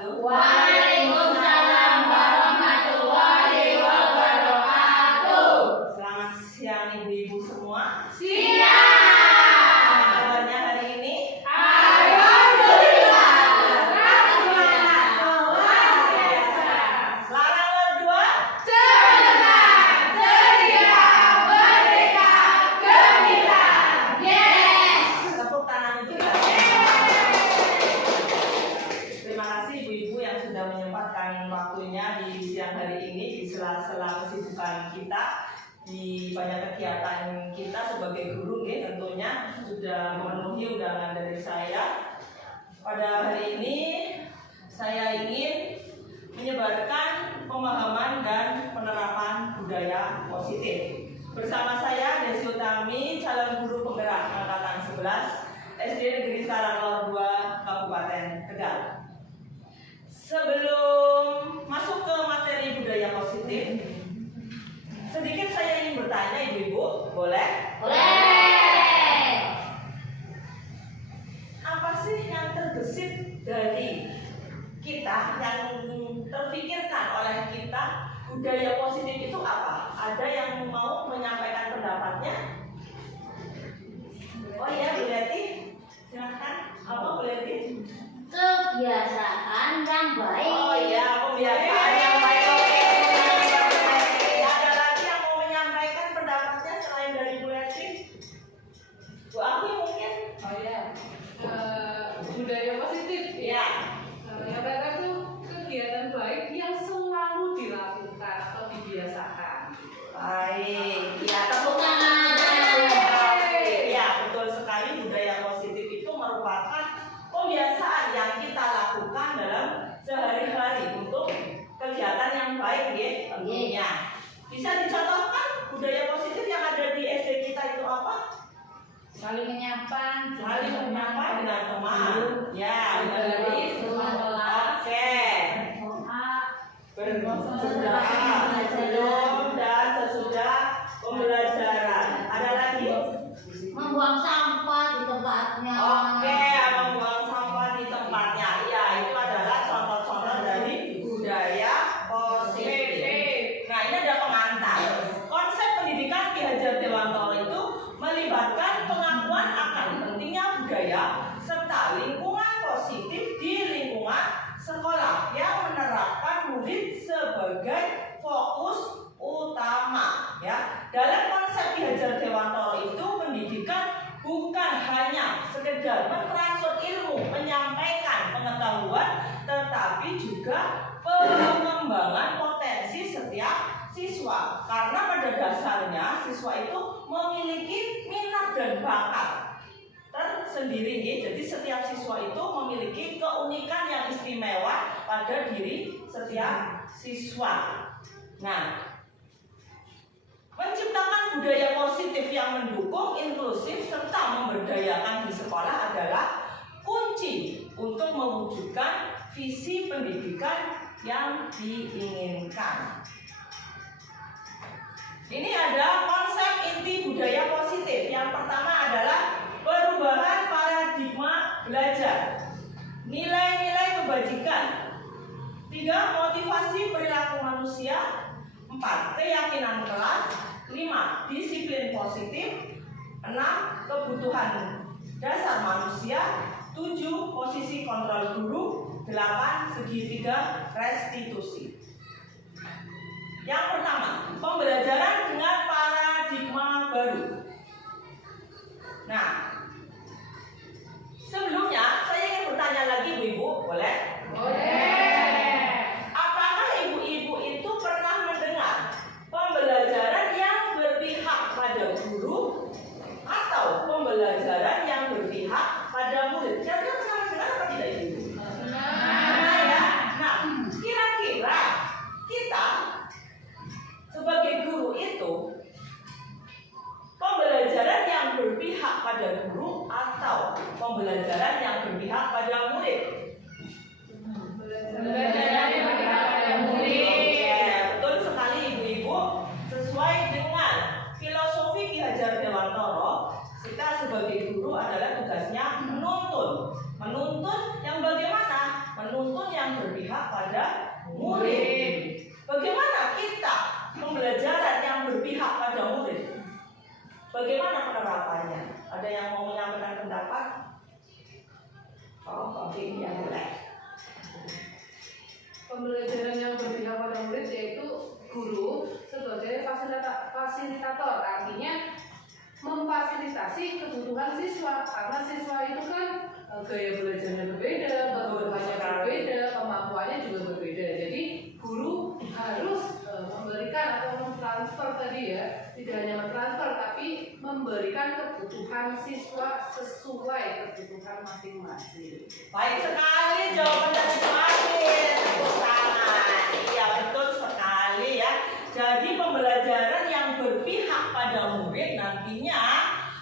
wabarakatuh. Waalaikumsalam warahmatullahi wabarakatuh. Selamat siang ibu-ibu semua. Siang. Kabarnya hari ini? Alhamdulillah. Semangat luar biasa. Selarang nomor 2. Cerdas, ceria, merdeka, gemilang. Yes. Tepuk tangan untuk kita. Terima kasih ibu-ibu yang sudah menyempatkan waktunya di siang hari ini di sela-sela kesibukan kita, di banyak kegiatan kita sebagai guru, tentunya sudah memenuhi undangan dari saya. Pada hari ini saya ingin menyebarkan pemahaman dan penerapan budaya positif. Bersama saya Desi Utami, calon guru penggerak angkatan 11 SD Negeri Karangor 2 Kabupaten Tegal. Sebelum masuk ke materi budaya positif, sedikit saya ingin bertanya ibu-ibu, boleh? Boleh. Apa sih yang terbesit dari kita, yang terpikirkan oleh kita, budaya positif itu apa? Ada yang mau menyampaikan pendapatnya? Oh iya, Bu Leti, silakan. Apa Bu Leti? Kebiasaan yang baik. Oh iya, pembiasaan yang baik. Oke. Ada lagi yang mau menyampaikan pendapatnya selain dari Bu Leti? Bu Ami mungkin? Oh ya, budaya positif. Iya. Yang pertama itu kegiatan baik yang selalu dilakukan atau dibiasakan. Baik, ya tepuk tangan. Ya betul sekali, budaya positif itu merupakan kebiasaan yang kita lakukan dalam sehari-hari untuk kegiatan yang baik, ya tentunya. Bisa dicontohkan budaya positif yang ada di SD kita itu apa? Saling menyapa. Saling menyapa dengan teman. Ya, benar. Oke. Berdoa sebelum dan sesudah pembelajaran. Ada lagi? Membuang sampah di tempatnya. Oke, membuang sampah di tempatnya. Ya, itu adalah contoh-contoh dari budaya positif. Nah, ini ada pengantar. Konsep pendidikan Ki Hajar Dewantoro itu melibatkan pengakuan akan pentingnya budaya serta lingkungan positif di lingkungan sekolah yang menerapkan murid sebagai fokus utama. Ya, dalam konsep Ki Hajar Dewantoro itu pendidikan bukan hanya sekedar mentransfer ilmu, menyampaikan pengetahuan, tetapi juga pengembangan potensi setiap siswa. Karena pada dasarnya siswa itu memiliki minat dan bakat tersendiri. Jadi setiap siswa itu memiliki keunikan yang istimewa pada diri setiap siswa. Nah, menciptakan budaya positif yang mendukung, inklusif, serta memberdayakan di sekolah adalah kunci untuk mewujudkan visi pendidikan yang diinginkan. Ini ada konsep inti budaya positif. Yang pertama adalah perubahan paradigma belajar, nilai-nilai kebajikan, 3. Motivasi perilaku manusia, 4. Keyakinan kelas, 5. Disiplin positif, 6. Kebutuhan dasar manusia, 7. Posisi kontrol guru, 8. Segitiga restitusi. Yang pertama, pembelajaran dengan paradigma baru. Nah, sebelumnya saya ingin bertanya lagi Bu-ibu, boleh? Boleh. Apakah ibu-ibu itu pernah mendengar pembelajaran yang berpihak pada guru atau pembelajaran yang berpihak pada murid? Kira-kira pernah mendengar apa tidak ibu? Pernah ya? Nah, kira-kira kita sebagai guru itu yang berpihak pada murid. Bagaimana kita pembelajaran yang berpihak pada murid? Bagaimana penerapannya? Ada yang mau menyampaikan pendapat? Oh, oke, ya boleh. Pembelajaran yang berpihak pada murid yaitu guru sebagai fasilitator, artinya memfasilitasi kebutuhan siswa, karena siswa itu kan gaya belajarnya berbeda, kebutuhannya berbeda, kemampuannya juga berbeda. Jadi guru harus memberikan atau mentransfer tadi ya, tidak hanya mentransfer tapi memberikan kebutuhan siswa sesuai kebutuhan masing-masing. Baik sekali jawaban dari Bu Adin. Tepuk tangan. Iya, betul sekali ya. Jadi pembelajaran yang berpihak pada murid nantinya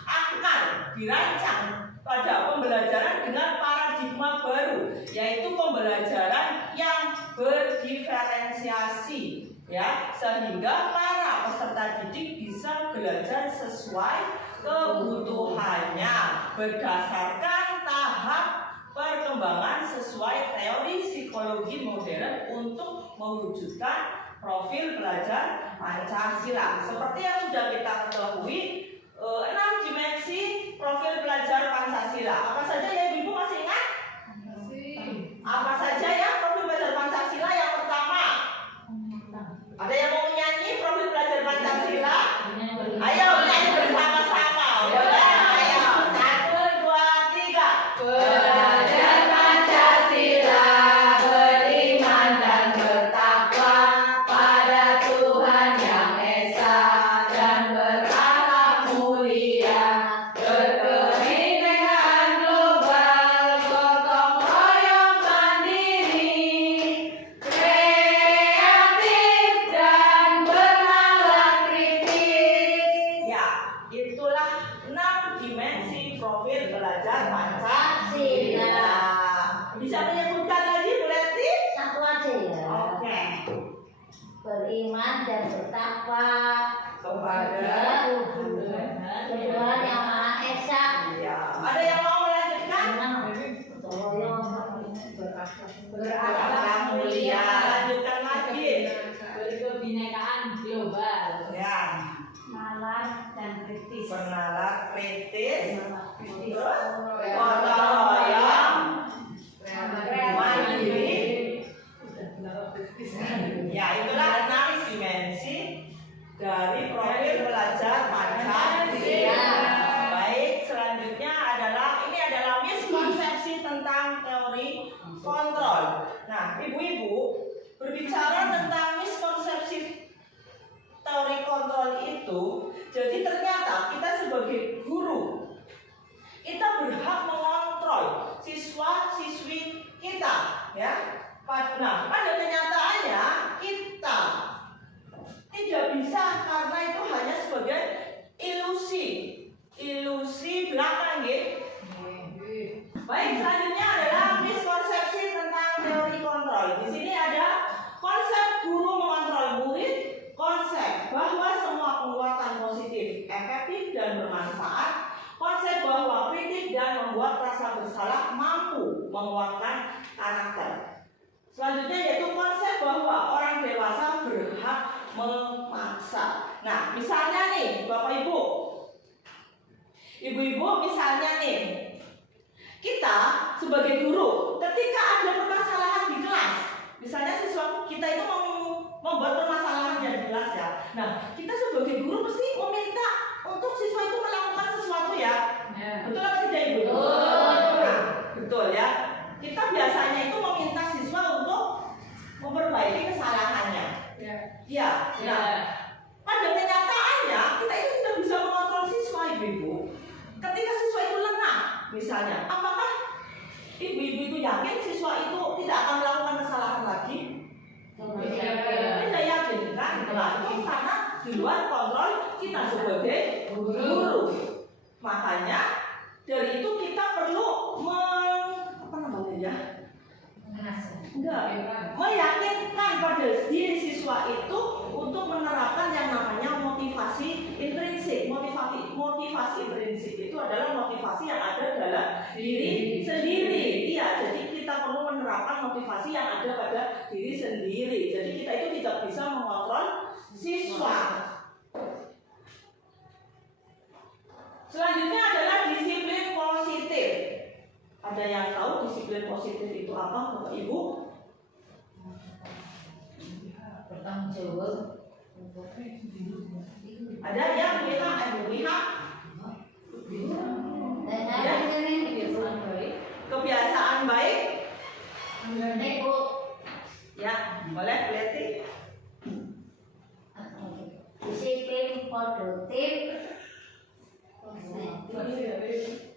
akan dirancang pada pembelajaran dengan paradigma baru, yaitu pembelajaran yang berdiferensiasi ya, sehingga para peserta didik bisa belajar sesuai kebutuhannya berdasarkan tahap perkembangan sesuai teori psikologi modern untuk mewujudkan profil pelajar Pancasila. Seperti yang sudah kita ketahui, 6 dimensi profil pelajar Pancasila. Apa saja ya Ibu masih ingat? Apa saja ya profil pelajar Pancasila? Yang pertama, ada yang mau menyanyi profil pelajar Pancasila? Ayo nyanyi bersama-sama. Boleh? Ayo, 1, 2, 3. Belajar Pancasila, beriman dan bertakwa pada Tuhan Yang Esa dan berakhlak mulia, berkebinekaan global, gotong royong mandiri, kreatif dan bernalar kritis. Ya, itulah 6 dimensi profil pelajar Pancasila. Bisa menyebutkan lagi Bu Leti? Satu aja ya. Oke. Beriman dan bertakwa Kepada Tuhan Yang Maha Esa. ya. Ada yang mau melanjutkan? Berakhlak mulia. Lanjutkan lagi. Berkebinekaan global. Ya. Nalar dan kritis. Bernalar kritis. Terus Ya. gotong royong mandiri. Ya, itulah 6 dimensi dari profil pelajar Pancasila. Baik, selanjutnya ini adalah miskonsepsi tentang teori kontrol. Nah, ibu-ibu, berbicara tentang miskonsepsi teori kontrol itu, jadi ternyata kita sebagai guru, kita berhak mengontrol siswa-siswi kita, ya. Nah, pada kenyataannya kita tidak bisa, karena itu hanya sebagai ilusi belaka, nggih. Baik, selanjutnya adalah miskonsepsi tentang teori kontrol. Di sini ada konsep guru mengontrol murid, konsep bahwa semua penguatan positif efektif dan bermanfaat, konsep bahwa kritik dan membuat rasa bersalah mampu menguatkan karakter. Selanjutnya yaitu konsep bahwa orang dewasa berhak memaksa. Nah, misalnya nih Bapak Ibu, Ibu-ibu, misalnya nih, kita sebagai guru ketika ada permasalahan di kelas, misalnya siswa kita itu membuat permasalahan di kelas ya. Nah, kita sebagai guru mesti meminta untuk siswa itu melakukan sesuatu ya. Betul apa tidak Ibu? Nah, betul ya. Kita biasanya itu meminta siswa untuk memperbaiki kesalahannya. Ya. Nah, pada kenyataannya kita itu tidak bisa mengontrol siswa Ibu-ibu. Ketika siswa itu lengah, misalnya, apakah ibu-ibu itu yakin siswa itu tidak akan melakukan kesalahan lagi? Tidak yakin kan? Nah, itu karena di luar kontrol kita sebagai guru. Makanya dari itu kita perlu meyakinkan pada diri siswa itu untuk menerapkan yang namanya motivasi intrinsik. Motivasi intrinsik itu adalah motivasi yang ada dalam diri sendiri. Iya, jadi kita kita perlu menerapkan motivasi yang ada pada diri sendiri. Jadi kita itu tidak bisa mengontrol siswa. Selanjutnya adalah disiplin positif. Ada yang tahu disiplin positif itu apa, Bapak Ibu? Bertanggung jawab. Ada yang lihat Kebiasaan baik. kebiasaan baik. Nekut. Ya, boleh Leti. Disiplin produktif.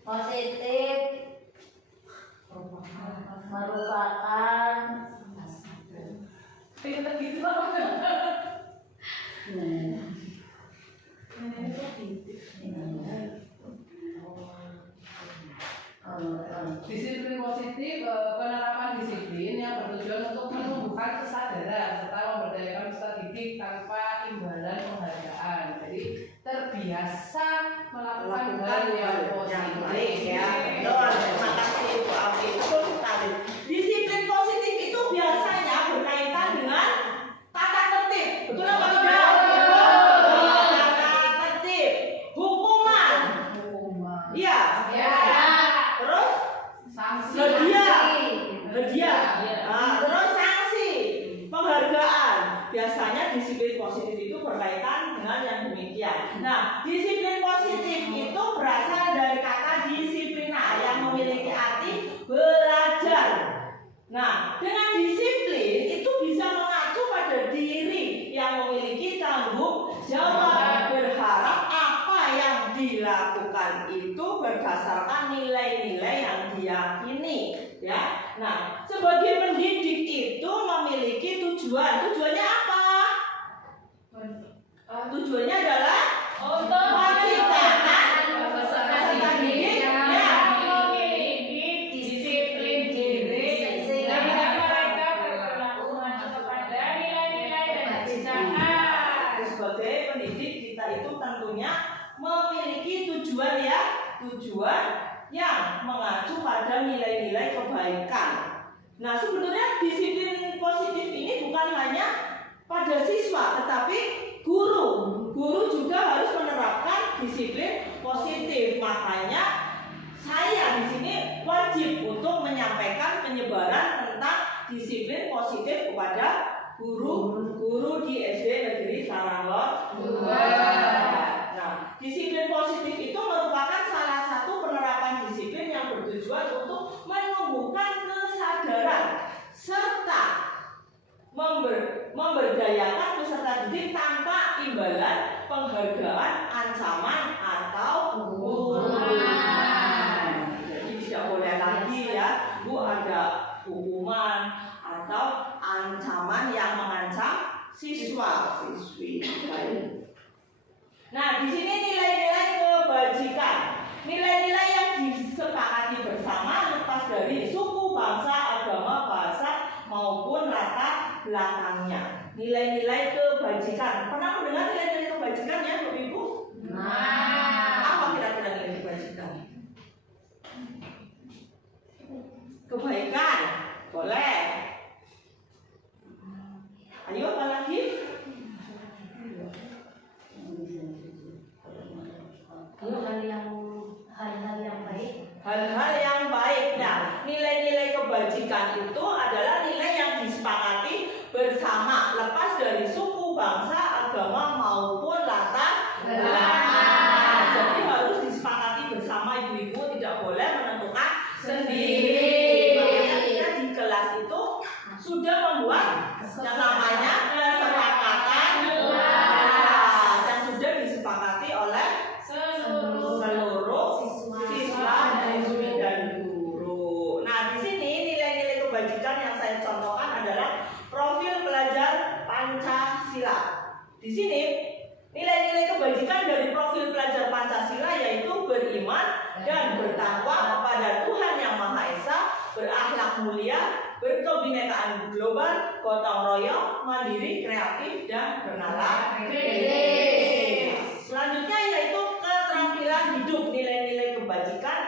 Positif merupakan Kita gitu. Disiplin positif, penerapan disiplin yang bertujuan untuk menumbuhkan kesadaran serta memberdayakan peserta didik tanpa imbalan penghargaan. Jadi terbiasa melakukan hal yang positif. Ya, betul. Terima kasih Ibu Afi. Betul sekali. Disiplin positif itu biasanya berkaitan dengan tata tertib. Betul apa tidak? Tata tertib, hukuman. Iya. Ya. Terus Sanksi. hadiah. Terus sanksi, penghargaan. Biasanya disiplin positif itu berkaitan dengan yang demikian. Nah, disiplin positif itu berasal dari kata disiplina yang memiliki arti belajar. Nah, dengan disiplin itu bisa mengacu pada diri yang memiliki tanggung jawab, berharap apa yang dilakukan itu berdasarkan nilai-nilai yang diyakini, ya. Nah, sebagai pendidik itu memiliki tujuan. Tujuannya apa? Tujuannya adalah Untuk menciptakan peserta peserta didik didik yang yang memiliki disiplin diri sehingga mereka berperilaku mengacu kepada nilai-nilai dan kebijakan. sebagai pendidik kita itu tentunya memiliki tujuan yang mengacu pada nilai-nilai kebaikan. Nah, sebenarnya disiplin positif ini bukan hanya pada siswa, tetapi guru juga harus menerapkan disiplin positif. Makanya saya di sini wajib untuk menyampaikan penyebaran tentang disiplin positif kepada guru di SD Negeri Saranglot 2. Nah, disiplin positif itu merupakan salah satu penerapan disiplin yang bertujuan untuk menumbuhkan kesadaran serta memberdayakan peserta didik tanpa imbalan, penghargaan, ancaman atau hukuman. Jadi tidak boleh lagi ya, Bu, ada hukuman atau ancaman yang mengancam siswi. Nah, di sini nilai-nilai kebajikan, nilai-nilai yang disepakati bersama lepas dari suku, bangsa, agama, bahasa maupun latar belakangnya. Nilai-nilai kebajikan. Pernah mendengar nilai-nilai kebajikan ya, Bapak Ibu? Apa kira-kira nilai kebajikan? Kebaikan, boleh. Ayo, apa lagi? Hal-hal yang baik. Hal-hal yang baik. Nah, nilai-nilai kebajikan itu adalah nilai yang disepakati bersama lepas dari suku, bangsa, agama maupun latar belakang. Jadi harus disepakati bersama, ibu-ibu, tidak boleh menentukan sendiri. Makanya kita di kelas itu sudah membuat yang namanya kesepakatan kelas yang sudah disepakati oleh seluruh siswa, siswi dan guru. Nah, di sini nilai-nilai kebajikan yang saya contohkan adalah profil pelajar Pancasila. Di sini nilai-nilai kebajikan dari profil pelajar Pancasila yaitu beriman dan bertakwa kepada Tuhan Yang Maha Esa, berakhlak mulia, berkebinekaan global, gotong royong, mandiri, kreatif, dan bernalar kritis. Selanjutnya yaitu keterampilan hidup. Nilai-nilai kebajikan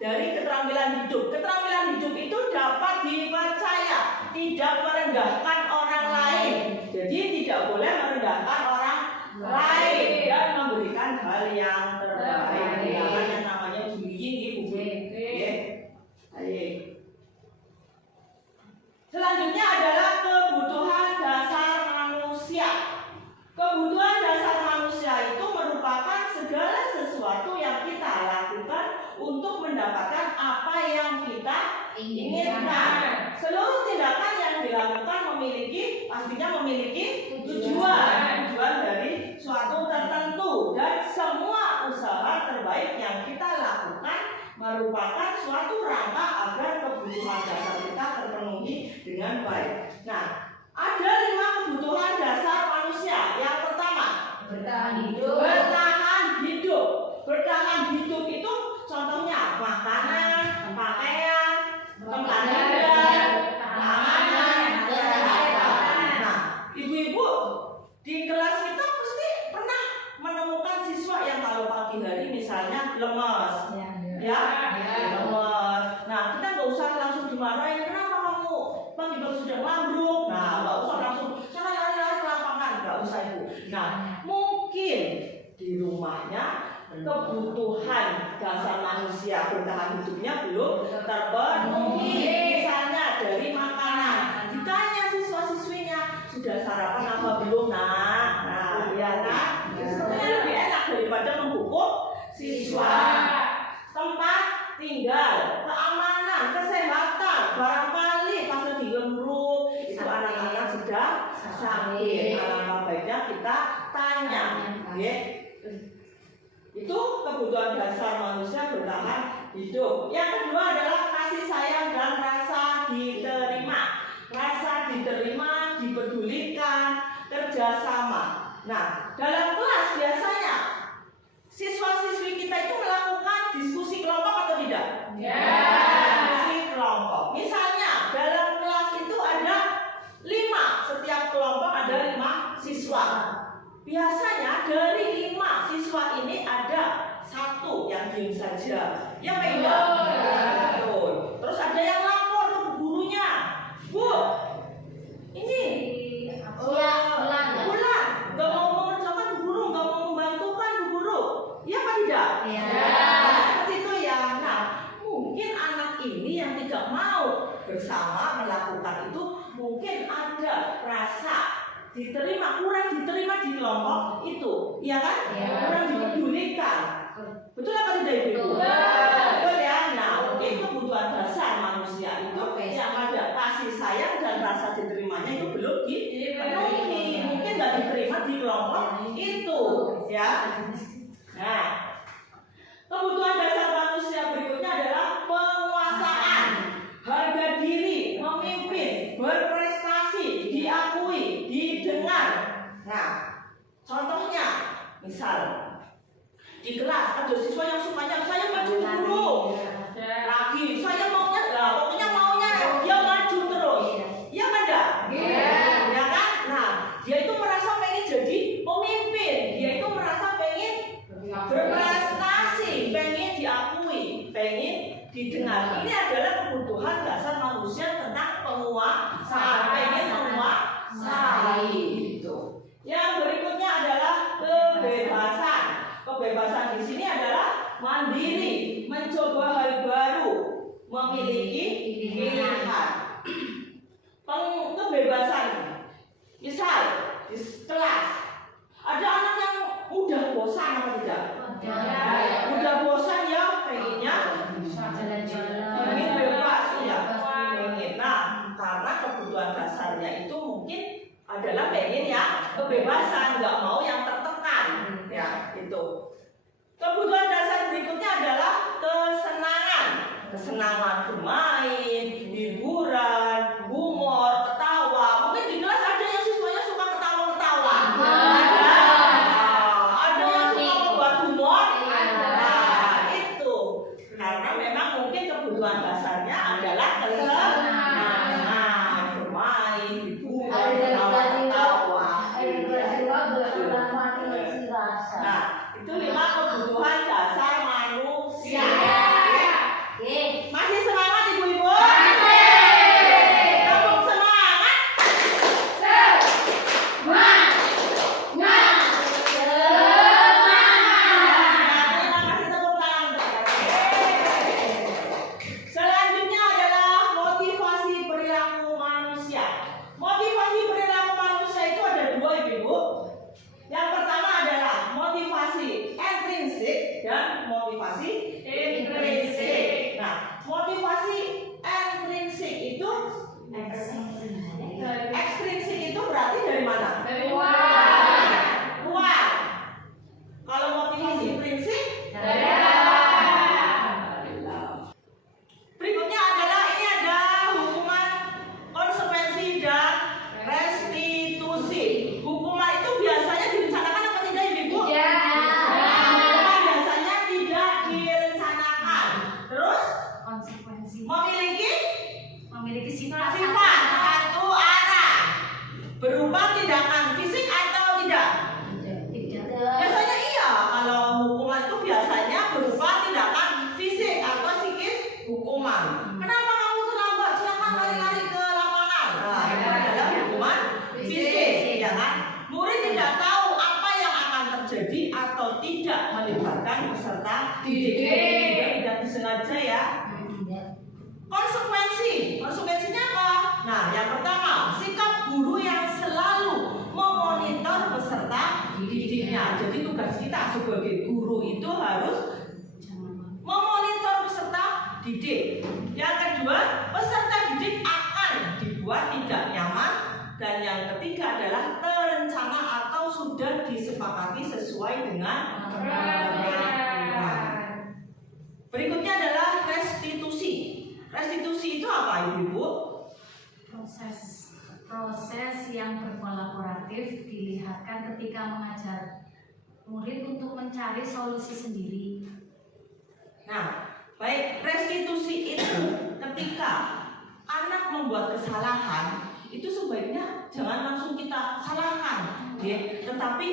dari keterampilan hidup. Keterampilan hidup itu dapat dipercaya, tidak merendahkan orang lain. Jadi tidak boleh merendahkan orang lain dan memberikan hal yang terbaik. Yang namanya bullying ibu. Selanjutnya adalah kebutuhan dasar manusia. Kebutuhan dasar manusia itu merupakan segala sesuatu yang kita lakukan untuk mendapatkan apa yang kita inginkan. Seluruh tindakan yang dilakukan pastinya memiliki tujuan dari suatu tertentu, dan semua usaha terbaik yang kita lakukan merupakan suatu rangka agar kebutuhan dasar kita terpenuhi dengan baik. Nah, ada 5 kebutuhan dasar manusia. Yang pertama, Bertahan hidup. bertahan hidup. Bertahan hidup itu contohnya makanan, pakaian, tempat tinggal, keamanan, kesehatan. Nah, ibu-ibu di kelas kita pasti pernah menemukan siswa yang kalau pagi hari misalnya lemas, ya, lemas. Nah, kita nggak usah langsung dimarahin, kenapa kamu pagi-pagi sudah lambruk. Nah, nggak usah langsung sana lari-lari ke lapangan, nggak usah ibu. Nah, mungkin di rumahnya kebutuhan dasar manusia bertahan hidupnya belum terpenuhi. Misalnya dari makanan, ditanya siswa-siswinya sudah sarapan apa belum, nak? Nah, ya nak, sebenarnya lebih enak daripada menghukum siswa. Tempat tinggal, keamanan, kesehatan, barangkali pas lagi lembruk itu anak-anak sudah sakit. Alangkah baiknya kita tanya, ya. Itu kebutuhan dasar manusia bertahan hidup. Yang kedua adalah kasih sayang dan rasa diterima. Rasa diterima, dipedulikan, kerjasama. Nah, dalam kelas biasanya siswa-siswi kita itu melakukan diskusi kelompok atau tidak? Diskusi kelompok. Misalnya dalam kelas itu ada 5, setiap kelompok ada 5 siswa. Biasanya dari 5 siswa ini ada 1 yang diam saja, ya Pak Indah? Betul. Terus ada yang lapor ke gurunya, Bu, ini Bulan nggak mau mengerjakan Bu Guru, nggak mau membantukan Bu Guru, ya Pak tidak? Seperti itu ya. Nah, mungkin anak ini yang tidak mau bersama melakukan itu, mungkin ada rasa kurang diterima di kelompok itu, iya kan? Kurang dipedulikan. Betul apa tidak ibu? Betul ya. Nah, mungkin kebutuhan dasar manusia itu yang ada kasih sayang dan rasa diterimanya itu belum dipenuhi, mungkin nggak diterima di kelompok itu, ya. Nah, kebutuhan dasar manusia berikutnya adalah penguasaan, harga diri, memimpin, berprestasi, diakui, didengar. Nah, contohnya, misal di kelas ada siswa yang sukanya saya maju guru, lagi saya maunya pokoknya maunya dia maju terus, ya enggak? Ya kan? Nah, dia itu merasa pengen jadi pemimpin, dia itu merasa pengen berprestasi, pengen diakui, pengen didengar. Ini adalah kebutuhan dasar manusia tentang penguasaan, pengen menguasai gitu. Yang berikutnya adalah kebebasan. Kebebasan di sini adalah mandiri, mencoba hal baru, memiliki pilihan. Kebebasan, misal di kelas ada anak yang mudah bosan apa tidak? Mudah bosan ya, pengennya pengen bebas ya, pengen. Nah, karena kebutuhan dasarnya itu mungkin adalah pengen ya kebebasan, nggak mau yang tertekan, ya itu. Kebutuhan dasar berikutnya adalah kesenangan, kesenangan bermain, hiburan, humor, ketawa. Mungkin di kelas ada yang siswanya suka ketawa-ketawa, ada yang suka membuat humor, itu karena memang mungkin kebutuhan dasarnya adalah kesenangan bermain, hiburan, ketawa-ketawa. Dan yang ketiga adalah terencana atau sudah disepakati sesuai dengan peraturan. Berikutnya adalah restitusi. Restitusi itu apa Ibu? Proses yang berkolaboratif dilihatkan ketika mengajar murid untuk mencari solusi sendiri. Nah, baik, restitusi itu ketika anak membuat kesalahan itu sebaiknya jangan langsung kita salahkan, ya. Tetapi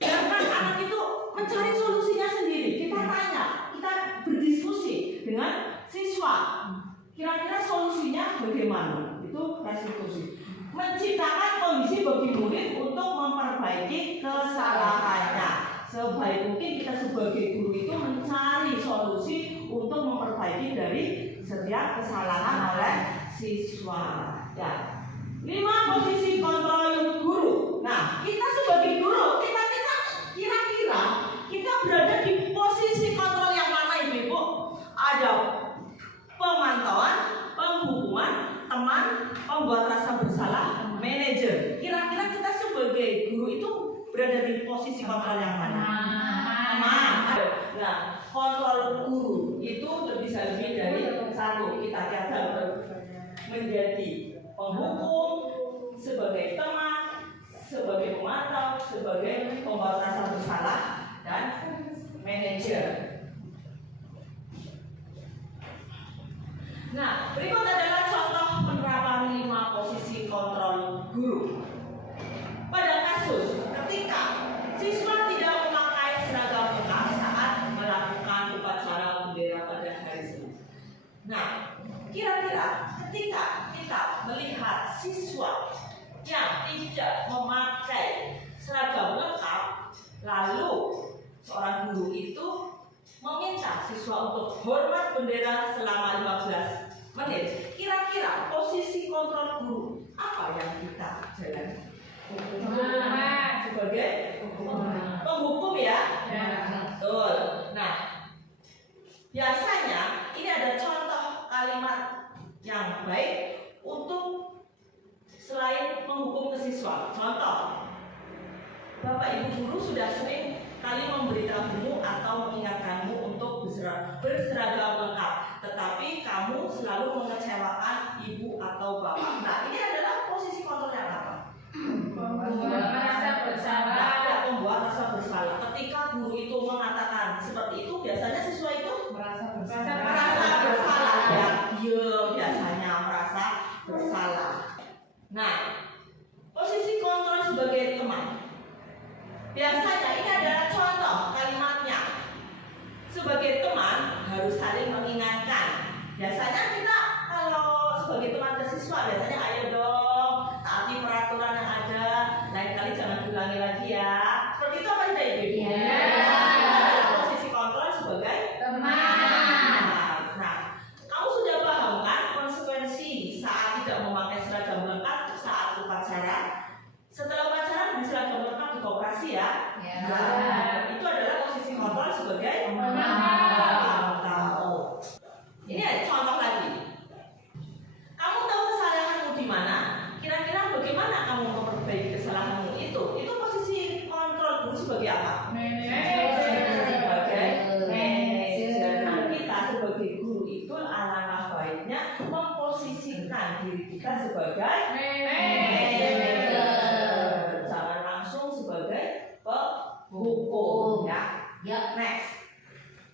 biarkan anak itu mencari solusinya sendiri. Kita tanya, kita berdiskusi dengan siswa. Kira-kira solusinya bagaimana? Itu restitusi. Menciptakan kondisi bagi murid untuk memperbaiki kesalahannya. Sebaik mungkin kita sebagai guru itu mencari solusi untuk memperbaiki dari setiap kesalahan oleh siswa. Ya. 5 posisi kontrol guru. Nah, kita sebagai guru, kita kira-kira kita berada di posisi kontrol yang mana Ibu? Ada pemantauan, penghukuman, teman, pembuat rasa bersalah, manajer. Kira-kira kita sebagai guru itu berada di posisi kontrol yang mana? Teman. Nah, kontrol guru itu bisa lebih dari satu. Kita catat menjadi penghukum, sebagai teman, sebagai pemantau, sebagai pembuat rasa bersalah, dan manajer. Nah, berikut adalah contoh penerapan 5 posisi kontrol guru. Pada kasus ketika siswa tidak memakai seragam lengkap saat melakukan upacara bendera pada hari Senin. Nah, kira-kira ketika kita melihat siswa yang tidak memakai seragam lengkap, lalu seorang guru itu meminta siswa untuk hormat bendera selama 15 menit. Kira-kira posisi kontrol guru apa yang kita jalani? Sebagai penghukum ya? Betul. Nah, biasanya ini ada contoh kalimat yang baik untuk selain menghukum ke siswa. Contoh, Bapak Ibu guru sudah sering kali memberitahumu atau mengingatkanmu untuk berseragam lengkap, tetapi kamu selalu mengecewakan ibu atau bapak. Nah, ini adalah posisi kontrol yang apa? Membuat rasa bersalah. Ya, membuat rasa bersalah. Ketika guru itu mengatakan seperti itu, biasanya siswa itu merasa bersalah. Ya, dia biasanya merasa bersalah. Nah, posisi kontrol sebagai teman. Biasanya ini adalah contoh kalimatnya. Sebagai teman harus saling mengingatkan. Biasanya kita kalau sebagai teman ke siswa biasanya ayo dong taati peraturan yang ada. Lain kali jangan diulangi lagi ya. Seperti itu apa tidak Ibu? Iya. Adalah posisi kontrol sebagai Teman. Nah, kamu sudah paham kan konsekuensi saat tidak memakai seragam lengkap saat upacara? Setelah upacara berseragam lengkap di koperasi ya. Nah, itu adalah posisi kontrol sebagai pemantau. Ini ada contoh lagi. Kamu tahu kesalahanmu di mana? Kira-kira bagaimana kamu memperbaiki kesalahanmu itu? Itu posisi kontrol guru sebagai apa? Sebagai manajer. Nah, kita sebagai guru itu alangkah baiknya memposisikan diri kita sebagai manajer. Jangan langsung sebagai penghukum ya. Ya, next.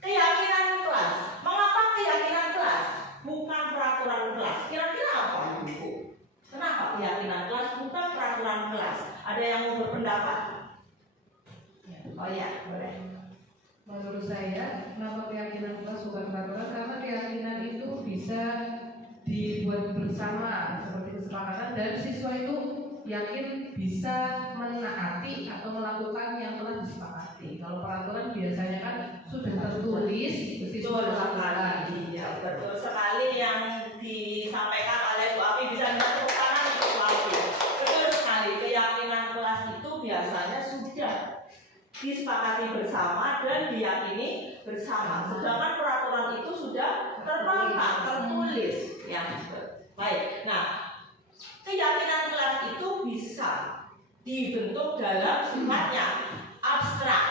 Keyakinan kelas. Mengapa keyakinan kelas bukan peraturan kelas? Kira-kira apa Ibu? Kenapa keyakinan kelas bukan peraturan kelas? Ada yang mau berpendapat? Oh ya, boleh. Menurut saya, kenapa keyakinan kelas bukan peraturan? Karena keyakinan itu bisa dibuat bersama seperti kesepakatan dan siswa itu yakin bisa menaati atau melakukan yang telah disepakati. Kalau peraturan biasanya kan sudah tertulis, Betul sekali. Ya, betul sekali yang disampaikan oleh Bu Afi. Bisa minta tepuk tangan untuk Bu Afi. Betul sekali. Keyakinan kelas itu biasanya sudah disepakati bersama dan diyakini bersama. Sedangkan peraturan itu sudah terpampang, tertulis. Ya, baik. Nah, keyakinan kelas itu dibentuk dalam sifatnya abstrak,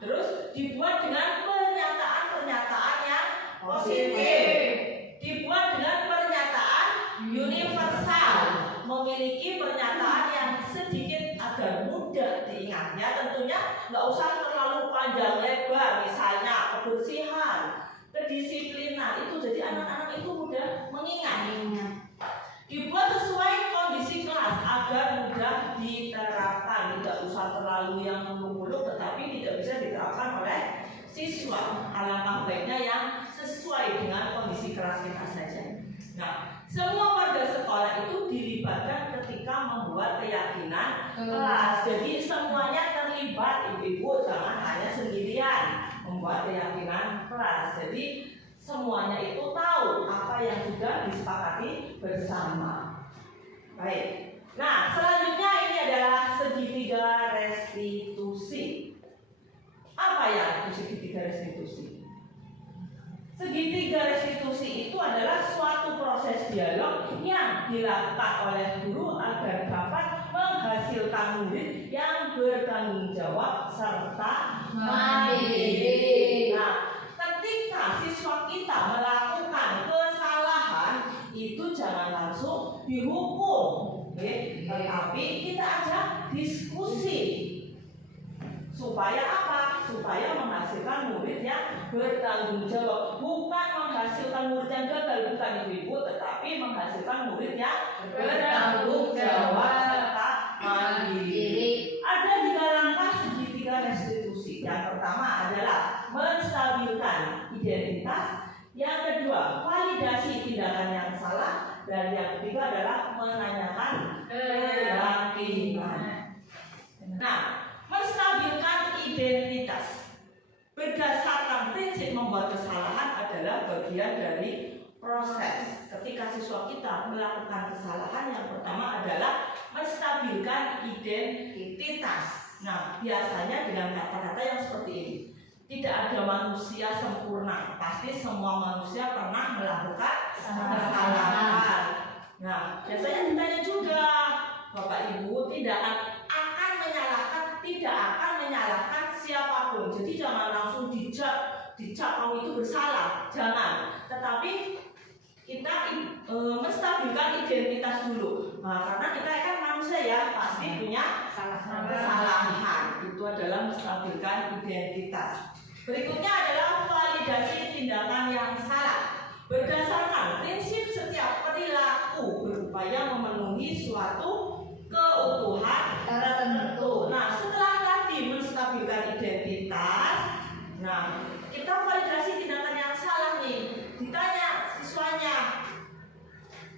terus dibuat dengan pernyataan-pernyataan yang positif, dibuat dengan pernyataan universal, memiliki pernyataan yang sedikit agar mudah diingat. Ya tentunya nggak usah terlalu panjang lebar, misalnya kebersihan, kedisiplinan itu jadi anak-anak itu mudah mengingat. Dibuat sesuai kondisi kelas agar mudah diterapkan, tidak usah terlalu yang muluk-muluk tetapi tidak bisa diterapkan oleh siswa. Alangkah baiknya yang sesuai dengan kondisi kelas kita saja. Nah, semua warga sekolah itu dilibatkan ketika membuat keyakinan kelas. Jadi semuanya terlibat, ibu-ibu jangan hanya sendirian membuat keyakinan kelas. Jadi semuanya itu tahu apa yang sudah disepakati bersama. Baik. Nah, selanjutnya ini adalah segitiga restitusi. Apa ya itu segitiga restitusi? Segitiga restitusi itu adalah suatu proses dialog yang dilakukan oleh guru agar dapat menghasilkan murid yang bertanggung jawab serta mandiri. Nah, ketika siswa kita melakukan kesalahan itu jangan langsung dihukum, tetapi kita ajak diskusi. Supaya apa? Supaya menghasilkan murid yang bertanggung jawab, bukan menghasilkan murid yang gagal, bukan ibu-ibu, tetapi menghasilkan murid yang bertanggung jawab serta mandiri. Ada 3 langkah segitiga restitusi. Yang pertama adalah menstabilkan identitas, yang kedua validasi tindakan yang salah, dan yang ketiga adalah menanyakan keyakinan. Nah, menstabilkan identitas berdasarkan prinsip membuat kesalahan adalah bagian dari proses. Ketika siswa kita melakukan kesalahan, yang pertama adalah menstabilkan identitas. Nah, biasanya dengan kata-kata yang seperti ini. Tidak ada manusia sempurna. Pasti semua manusia pernah melakukan kesalahan. Nah, biasanya ditanya juga, Bapak Ibu tidak akan menyalahkan siapapun. Jadi jangan langsung dicap kamu itu bersalah, jangan. Tetapi kita menstabilkan identitas dulu. Nah, karena kita kan manusia ya, pasti punya kesalahan. Itu adalah menstabilkan identitas. Berikutnya adalah validasi tindakan yang salah. Berdasarkan prinsip setiap perilaku berupaya memenuhi suatu keutuhan tertentu. Nah, setelah tadi menstabilkan identitas, nah kita validasi tindakan yang salah nih. Ditanya siswanya,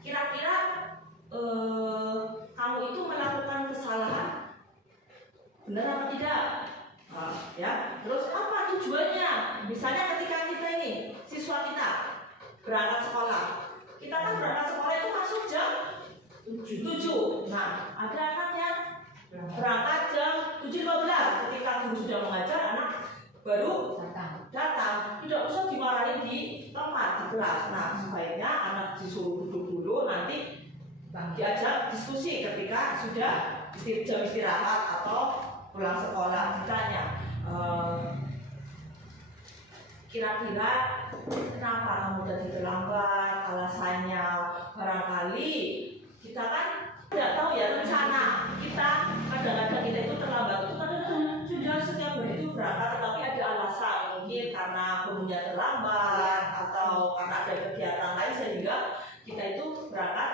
kira-kira kamu itu melakukan kesalahan, benar apa tidak? Nah, ya. Terus apa tujuannya? Misalnya ketika kita ini siswa kita berangkat sekolah, kita kan berangkat sekolah itu masuk jam 7. Nah, ada anak yang berangkat jam 7.15. Ketika guru sudah mengajar, anak baru datang. Tidak usah dimarahin di tempat di kelas. Nah, sebaiknya anak disuruh duduk dulu, nanti diajak diskusi ketika sudah jam istirahat atau pulang sekolah. Ditanya, kira-kira kenapa kamu tadi terlambat? Alasannya barangkali kita kan tidak tahu ya rencana kita. Kadang-kadang kita itu terlambat itu kadang sudah setiap hari itu berangkat, tetapi ada alasan, mungkin karena gurunya terlambat atau karena ada kegiatan lain sehingga kita itu berangkat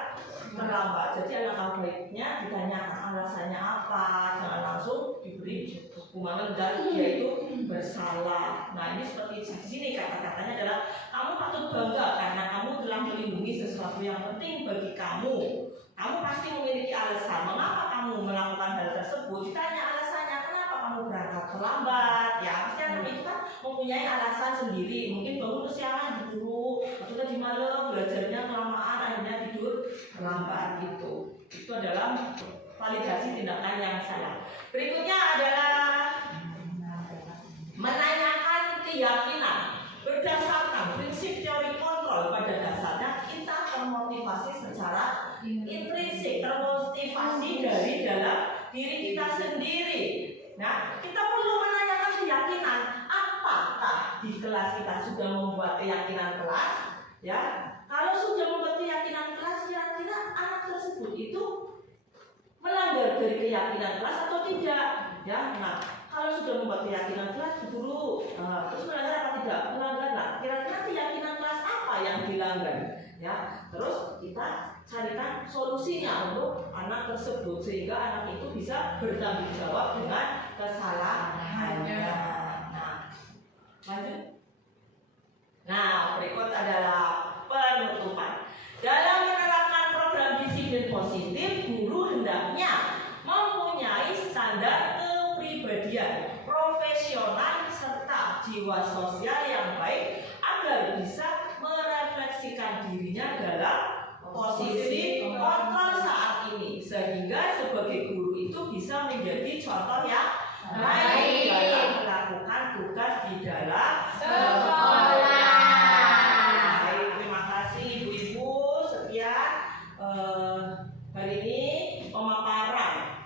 terlambat. Jadi alangkah baiknya ditanyakan alasannya apa, jangan langsung diberi hukuman dan dia itu bersalah. Nah, ini seperti di sini kata-katanya adalah kamu patut bangga karena kamu telah melindungi sesuatu yang penting bagi kamu. Kamu pasti memiliki alasan mengapa kamu melakukan hal tersebut. Ditanya alasannya, kenapa kamu berangkat terlambat? Ya, pasti anak itu kan mempunyai alasan sendiri. Mungkin bangun kesiangan diburu, atau tadi malam belajarnya kelamaan akhirnya tidur terlambat gitu. Itu adalah validasi tindakan yang salah. Berikutnya adalah menanyakan keyakinan. Berdasarkan prinsip teori kontrol, pada dasarnya kita termotivasi secara intrinsik, termotivasi dari dalam diri kita kelas kita sudah membuat keyakinan kelas, ya. Kalau sudah membuat keyakinan kelas, kira-kira anak tersebut itu melanggar dari keyakinan kelas atau tidak, ya. Nah, kalau sudah membuat keyakinan kelas, guru, terus melanggar apa tidak? Melanggar. Nah, kira-kira keyakinan kelas apa yang dilanggar, ya? Terus kita carikan solusinya untuk anak tersebut sehingga anak itu bisa bertanggung jawab dengan kesalahannya. Nah, lanjut. Nah, berikut adalah penutupan. Dalam menerapkan program disiplin positif, guru hendaknya mempunyai standar kepribadian, profesional, serta jiwa sosial yang baik agar bisa merefleksikan dirinya dalam posisi kontrol saat ini, sehingga sebagai guru itu bisa menjadi contoh yang baik dalam melakukan tugas di dalam sekolah. Baik, terima kasih ibu-ibu. Sekian hari ini pemaparan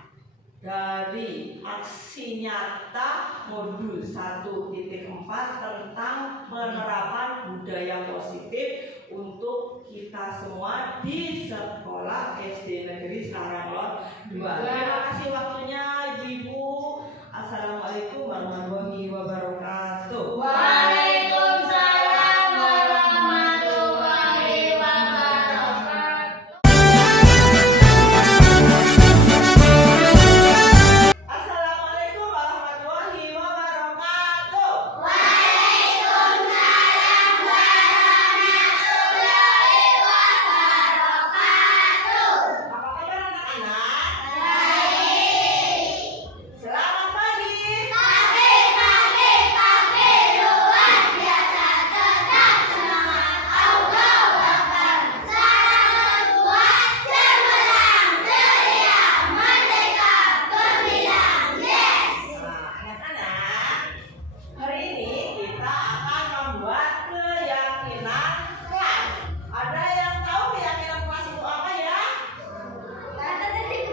dari aksi nyata modul 1.4 tentang penerapan budaya positif untuk kita semua di sekolah SD Negeri Saranglor 2. Terima kasih waktunya Ibu. Assalamualaikum warahmatullahi wabarakatuh. Waalaikumsalam warahmatullahi wabarakatuh. Assalamualaikum warahmatullahi wabarakatuh. Waalaikumsalam warahmatullahi wabarakatuh. Apa kabar anak-anak? Baik. Selamat pagi. Pagi luar biasa, tetap semangat. Allahu Akbar. Salam kuat, cemerlang, ceria, merdeka, gemilang. Yes. Nah, anak-anak, hari ini kita akan membuat keyakinan kelas. Ada yang tahu keyakinan kelas itu apa ya? Kata tadi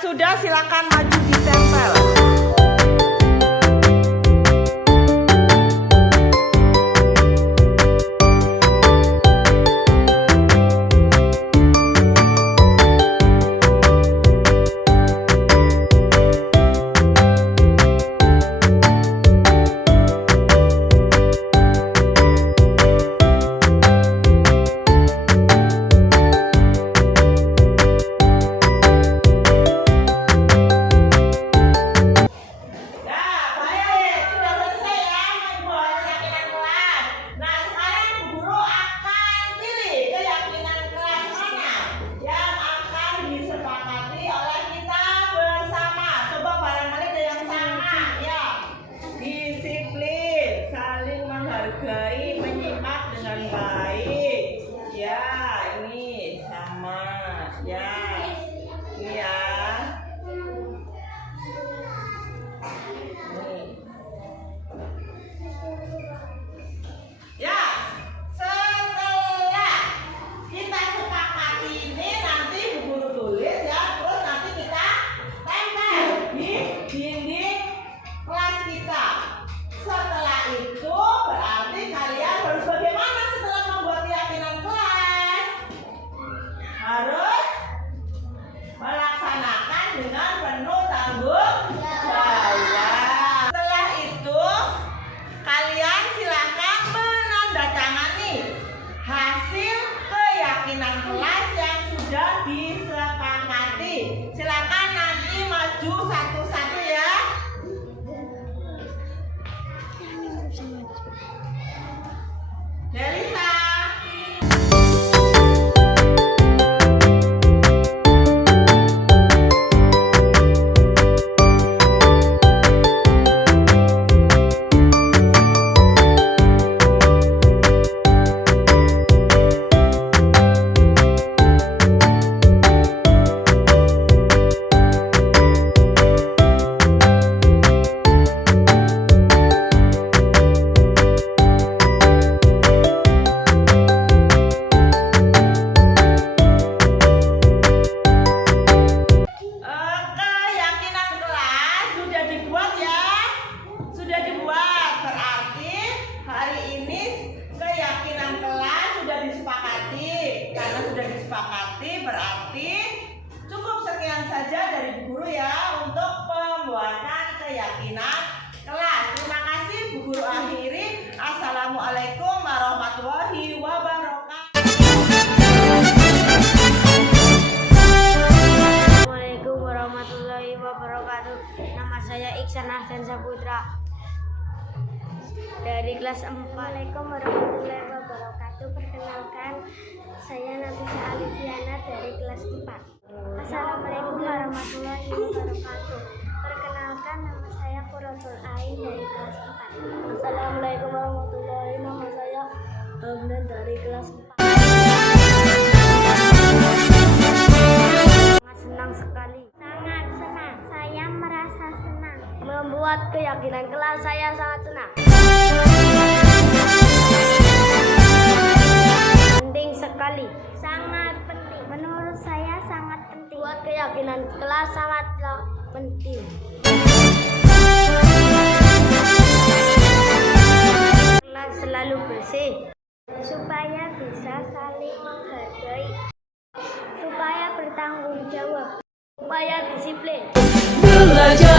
sudah silakan maju ditempel. Menghargai, menyimak dengan baik. Ya, ini sama. Ya, ini ya. Nih. Ya, setelah kita sepakati ini nanti Bu Guru tulis ya, terus nanti kita tempel di dinding kelas kita. Setelah itu berarti kalian harus bagaimana setelah membuat keyakinan kelas? Harus melaksanakan dengan penuh tanggung jawab. Setelah itu kalian silakan menandatangani hasil keyakinan kelas yang sudah disepakati. Silakan nanti maju satu-satu ya. Delisa. Disepakati berarti cukup sekian saja dari Bu Guru ya untuk pembuatan keyakinan kelas. Terima kasih Bu Guru akhiri. Assalamualaikum warahmatullahi wabarakatuh. Assalamualaikum warahmatullahi wabarakatuh. Nama saya Iksan Ahsan Saputra dari kelas 4. Assalamualaikum warahmatullahi wabarakatuh. Perkenalkan, saya Nafisa Alifiana dari kelas 4. Assalamualaikum warahmatullahi wabarakatuh. Perkenalkan, nama saya Quratul Ain dari kelas 4. Assalamualaikum warahmatullahi wabarakatuh. Nama saya Hamdan dari kelas 4. Sangat senang sekali. Sangat senang. Saya merasa senang. Membuat keyakinan kelas saya sangat senang. Penting sekali. Sangat penting. Menurut saya sangat penting. Buat keyakinan kelas sangatlah penting. Kelas selalu bersih supaya bisa saling menghargai, supaya bertanggung jawab, supaya disiplin. Belajar